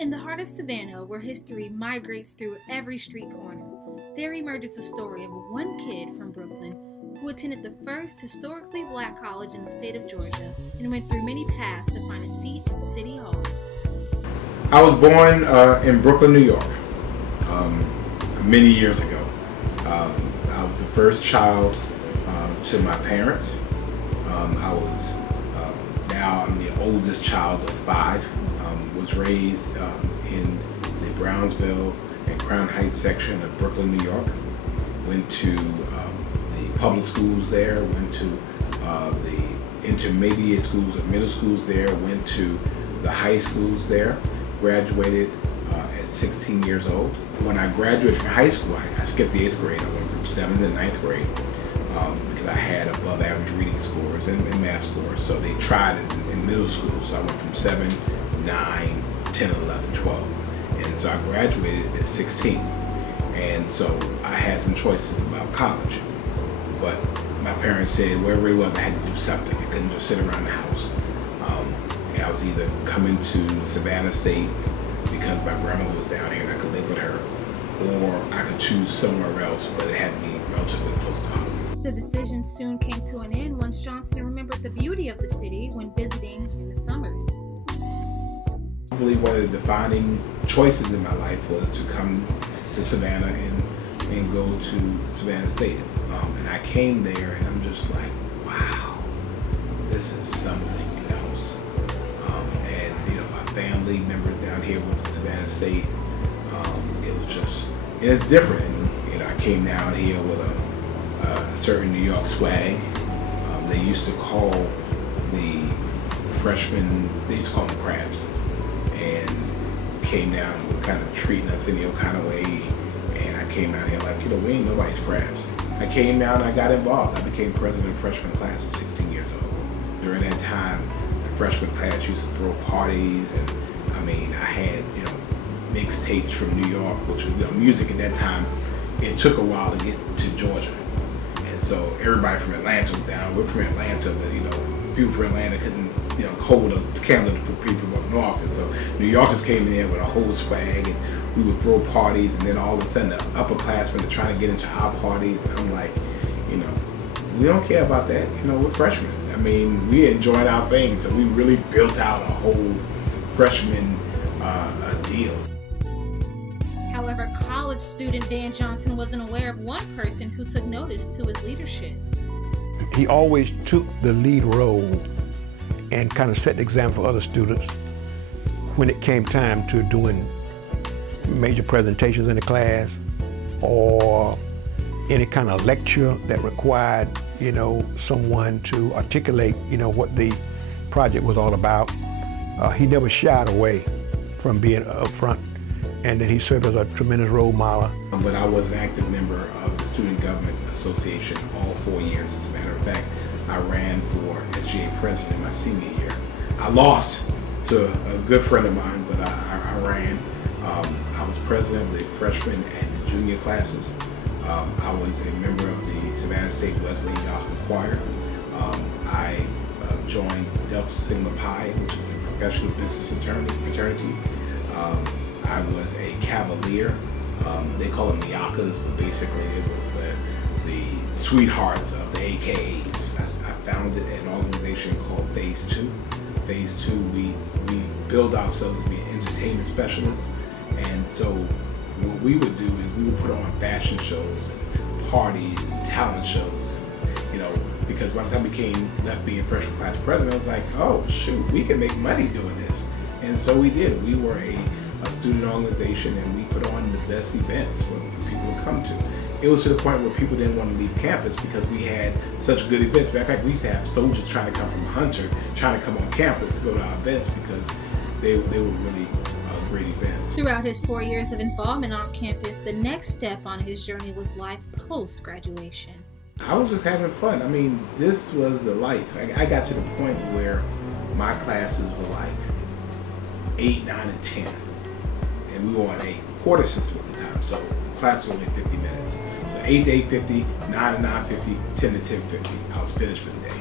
In the heart of Savannah, where history migrates through every street corner, there emerges a story of one kid from Brooklyn who attended the first historically black college in the state of Georgia and went through many paths to find a seat in City Hall. I was born in Brooklyn, New York, many years ago. I was the first child to my parents. Now I'm the oldest child of 5. Was raised in the Brownsville and Crown Heights section of Brooklyn, New York. Went to the public schools there, went to the intermediate schools and middle schools there, went to the high schools there, graduated at 16 years old. When I graduated from high school, I skipped the 8th grade. I went from 7th to 9th grade because I had above average reading scores and math scores. So they tried it in middle school. So I went from 7, 9, 10, 11, 12. And so I graduated at 16. And so I had some choices about college. But my parents said wherever it was, I had to do something. I couldn't just sit around the house. And I was either coming to Savannah State because my grandmother was down here and I could live with her, or I could choose somewhere else, but it had to be relatively close to home. The decision soon came to an end once Johnson remembered the beauty of the city when visiting in the summers. Probably one of the defining choices in my life was to come to Savannah and go to Savannah State. And I came there and I'm just like, wow, this is something else. And you know, my family members down here went to Savannah State. It was just, it's different. And, you know, I came down here with a certain New York swag. They used to call the freshmen, they used to call them crabs. And came down and were kind of treating us any old kind of way. And I came out here like, you know, we ain't nobody's crabs. I came down and I got involved. I became president of the freshman class at 16 years old. During that time, the freshman class used to throw parties, and I mean, I had, you know, mixtapes from New York, which was, you know, music at that time. It took a while to get to Georgia. And so everybody from Atlanta was down. We're from Atlanta, but you know, people from Atlanta couldn't, you know, hold a candle for people up north. And so New Yorkers came in there with a whole swag, and we would throw parties, and then all of a sudden the upperclassmen are trying to get into our parties, and I'm like, you know, we don't care about that. You know, we're freshmen. I mean, we enjoyed our thing, so we really built out a whole freshman deal. However, college student Van Johnson wasn't aware of one person who took notice to his leadership. He always took the lead role and kind of set the example for other students when it came time to doing major presentations in the class or any kind of lecture that required, you know, someone to articulate, you know, what the project was all about. He never shied away from being up front, and that he served as a tremendous role model. But I was an active member of the Student Government Association all 4 years. As a matter of fact, I ran for SGA president my senior year. I lost to a good friend of mine, but I ran. I was president of the freshman and the junior classes. I was a member of the Savannah State Wesleyan Gospel Choir. I joined Delta Sigma Pi, which is a professional business fraternity. I was a Cavalier. They call them Miakas, but basically it was the sweethearts of the AKAs. I founded an organization called Phase 2. Phase 2, we build ourselves to be entertainment specialists. And so what we would do is we would put on fashion shows and parties and talent shows. And, you know, because by the time we left being freshman class president, I was like, oh shoot, we can make money doing this. And so we did. We were a student organization, and we put on the best events for people to come to. It was to the point where people didn't want to leave campus because we had such good events. Matter of fact, we used to have soldiers trying to come from Hunter, trying to come on campus to go to our events because they were really great events. Throughout his 4 years of involvement on campus, the next step on his journey was life post-graduation. I was just having fun. I mean, this was the life. I got to the point where my classes were like 8, 9, and 10. And we were on a quarter system at the time, so the class was only 50 minutes. So 8 to 8:50, 9 to 9:50, 10 to 10:50. I was finished for the day.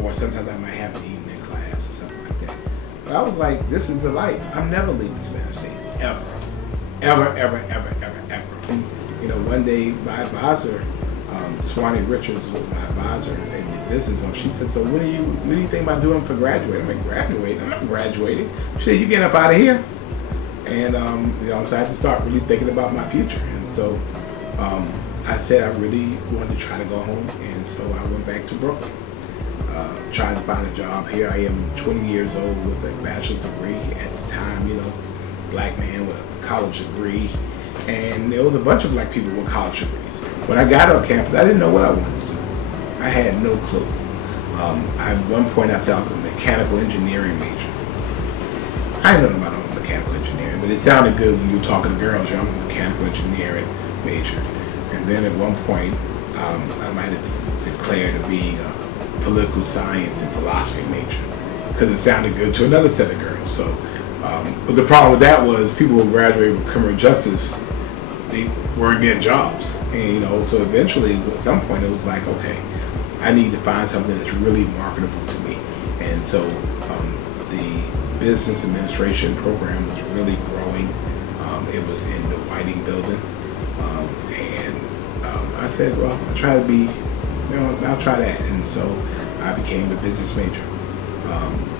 Or sometimes I might have an evening class or something like that. But I was like, this is the life. I'm never leaving Savannah State, ever. Ever, ever, ever, ever, ever. And, you know, one day my advisor, Swanee Richards was my advisor in the business. She said, so what do you think about doing for graduating? I'm like, graduate? I'm not graduating. She said, you getting up out of here? And you know, so I had to start really thinking about my future. And so I said I really wanted to try to go home, and so I went back to Brooklyn. Trying to find a job. Here I am, 20 years old with a bachelor's degree. At the time, you know, black man with a college degree, and there was a bunch of black people with college degrees. When I got on campus, I didn't know what I wanted to do. I had no clue. At one point I said I was a mechanical engineering major. I didn't know about mechanical engineering, but it sounded good when you were talking to girls. I'm a mechanical engineering major. And then at one point, I might have declared of being a political science and philosophy major because it sounded good to another set of girls. So, but the problem with that was people who graduated with criminal justice, they weren't getting jobs, and you know. So eventually, at some point, it was like, okay, I need to find something that's really marketable to me. And so, the business administration program was really growing. It was in the Whiting building, and I said, well, I'll try to be, you know, I'll try that. And so I became a business major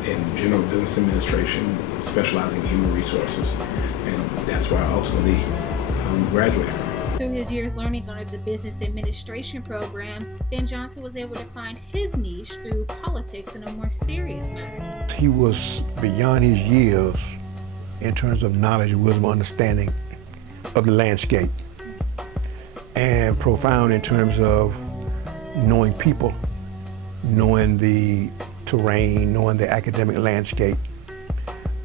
in general business administration, specializing in human resources, and that's where I ultimately graduated from. Through his years learning under the business administration program, Ben Johnson was able to find his niche through politics in a more serious manner. He was beyond his years in terms of knowledge, wisdom, understanding of the landscape, and profound in terms of knowing people, knowing the terrain, knowing the academic landscape,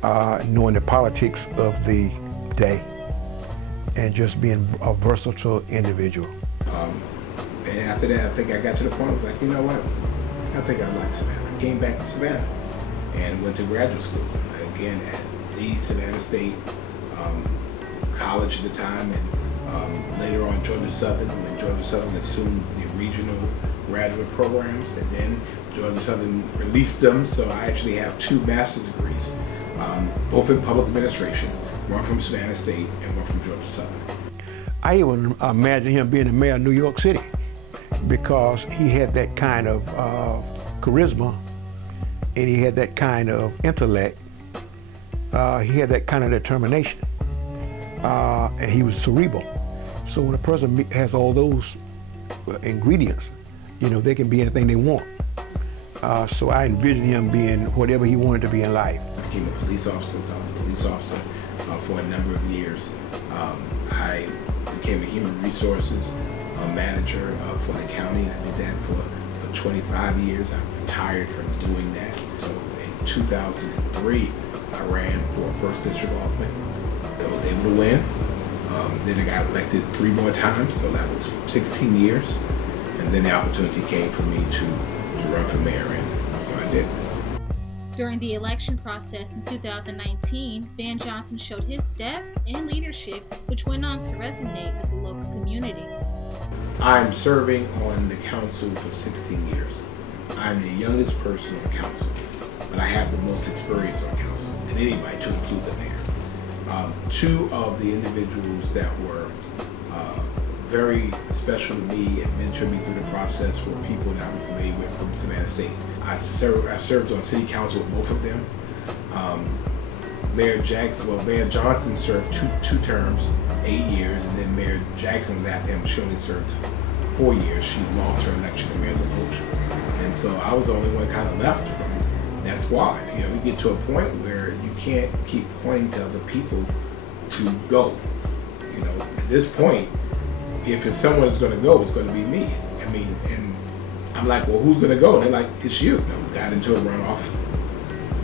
knowing the politics of the day, and just being a versatile individual. And after that, I think I got to the point I was like, you know what? I think I like Savannah. Came back to Savannah and went to graduate school, again at the Savannah State College at the time, and later on Georgia Southern, when Georgia Southern assumed the regional graduate programs, and then Georgia Southern released them, so I actually have 2 master's degrees, both in public administration, one from Savannah State and one from Georgia Southern. I even imagine him being the mayor of New York City because he had that kind of charisma, and he had that kind of intellect, he had that kind of determination, and he was cerebral. So when a person has all those ingredients, you know, they can be anything they want. So I envision him being whatever he wanted to be in life. I became a police officer, so I was a police officer for a number of years. I became a human resources manager for the county. I did that for 25 years. I retired from doing that. So in 2003, I ran for first district alderman. I was able to win. Then I got elected 3 more times, so that was 16 years. And then the opportunity came for me to run for mayor, and so I did. During the election process in 2019, Ben Johnson showed his depth and leadership, which went on to resonate with the local community. I'm serving on the council for 16 years. I'm the youngest person on council, but I have the most experience on council than anybody, to include the mayor. 2 of the individuals that were very special to me and mentored me through the process were people that I'm familiar with from Savannah State. I served on city council with both of them. Mayor Johnson served two terms, 8 years, and then Mayor Jackson was after him. She only served 4 years. She lost her election to Mayor LaLoach. And so I was the only one kind of left from that squad. You know, we get to a point where you can't keep pointing to other people to go. You know, at this point, if it's someone that's going to go, it's going to be me. I mean, and I'm like, well, who's going to go? And they're like, it's you. We got into a runoff,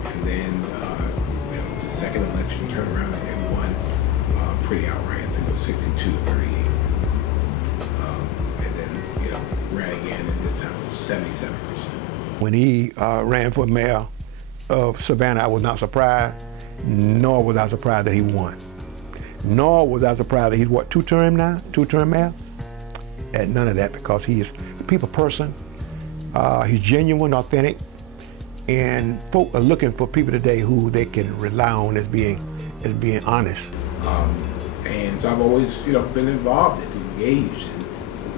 and then you know, the second election turned around and won pretty outright. I think it was 62 to 38. And then, you know, ran again, and this time it was 77%. When he ran for mayor of Savannah, I was not surprised, nor was I surprised that he won. Nor was I surprised that he's, what, 2-term now? 2-term mayor? None of that, because he is a people person. He's genuine, authentic, And folk are looking for people today who they can rely on as being honest. And so I've always, been involved and engaged,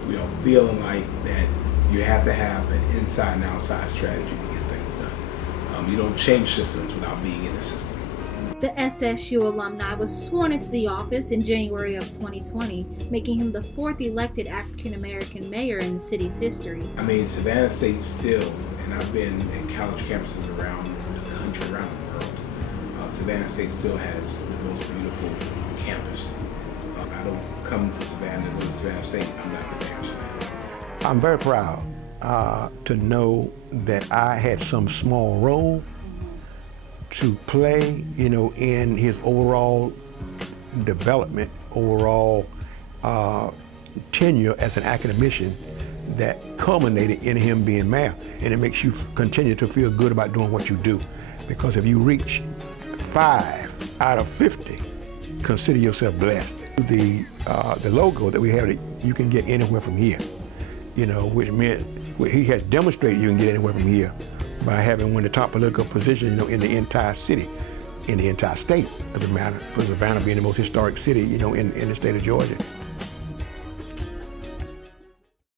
and feeling like that you have to have an inside and outside strategy to get things done. You don't change systems without being in the system. The SSU alumni was sworn into the office in January of 2020, making him the 4th elected African-American mayor in the city's history. I mean, Savannah State still, and I've been in college campuses around the country, around the world, Savannah State still has the most beautiful campus. I don't come to Savannah to go to Savannah State, I'm not the mayor. I'm very proud to know that I had some small role to play, in his overall development, overall tenure as an academician that culminated in him being mayor. And it makes you continue to feel good about doing what you do. Because if you reach 5 out of 50, consider yourself blessed. The logo that we have, you can get anywhere from here, which meant he has demonstrated you can get anywhere from here by having one of the top political positions, in the entire city, in the entire state, as a matter, for Savannah being the most historic city, in the state of Georgia.